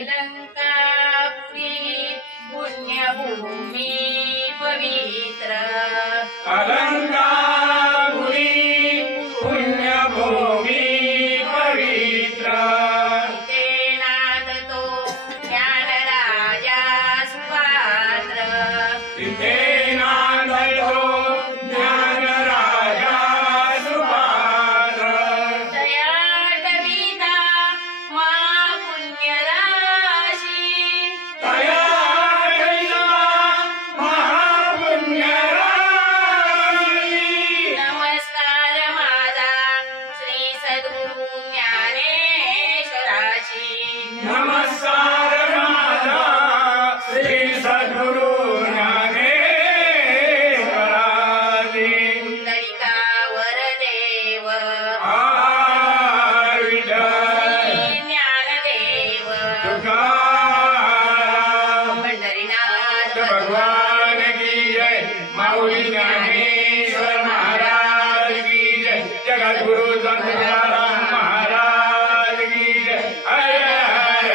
लंकापुरी पुण्यभूमी पवित्र। अलंकार भगवान की जय। माउली ज्ञानेश्वर महाराज की जय। जगत गुरु महाराज की जय। हर हर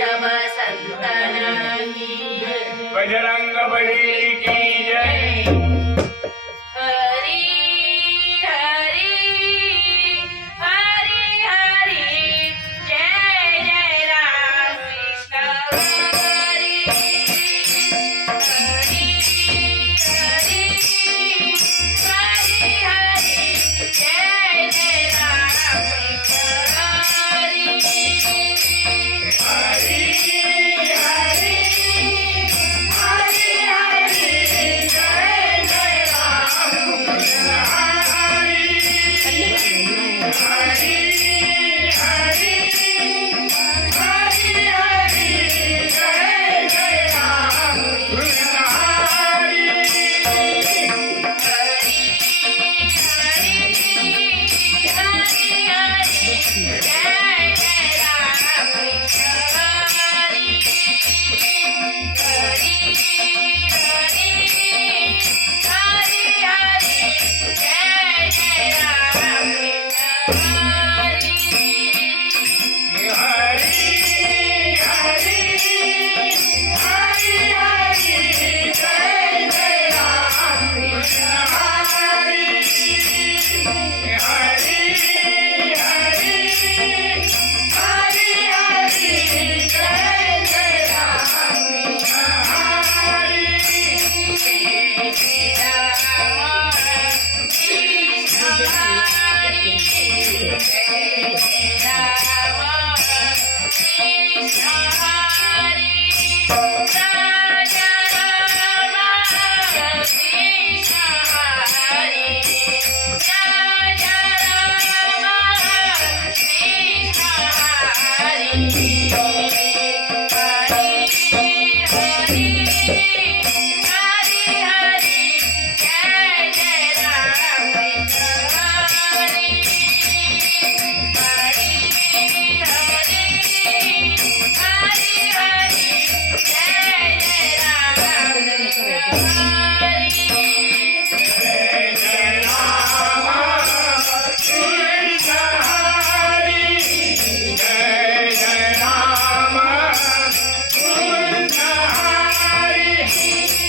सब संतन की बजरंग बड़ी की Thank you.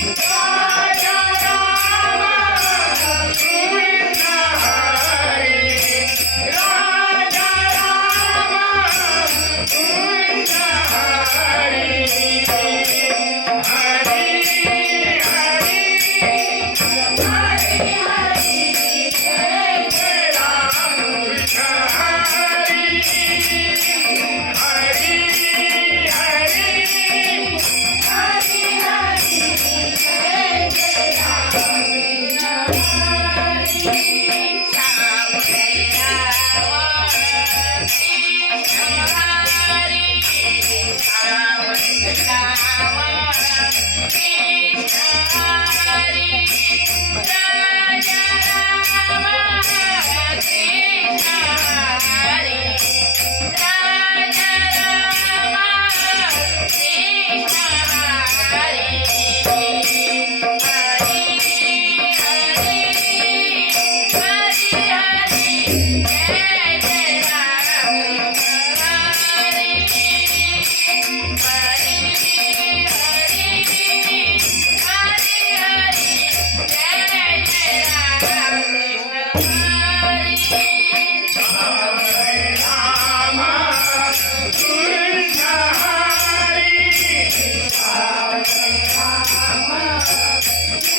Thank you. Thank you. はあはあはあ。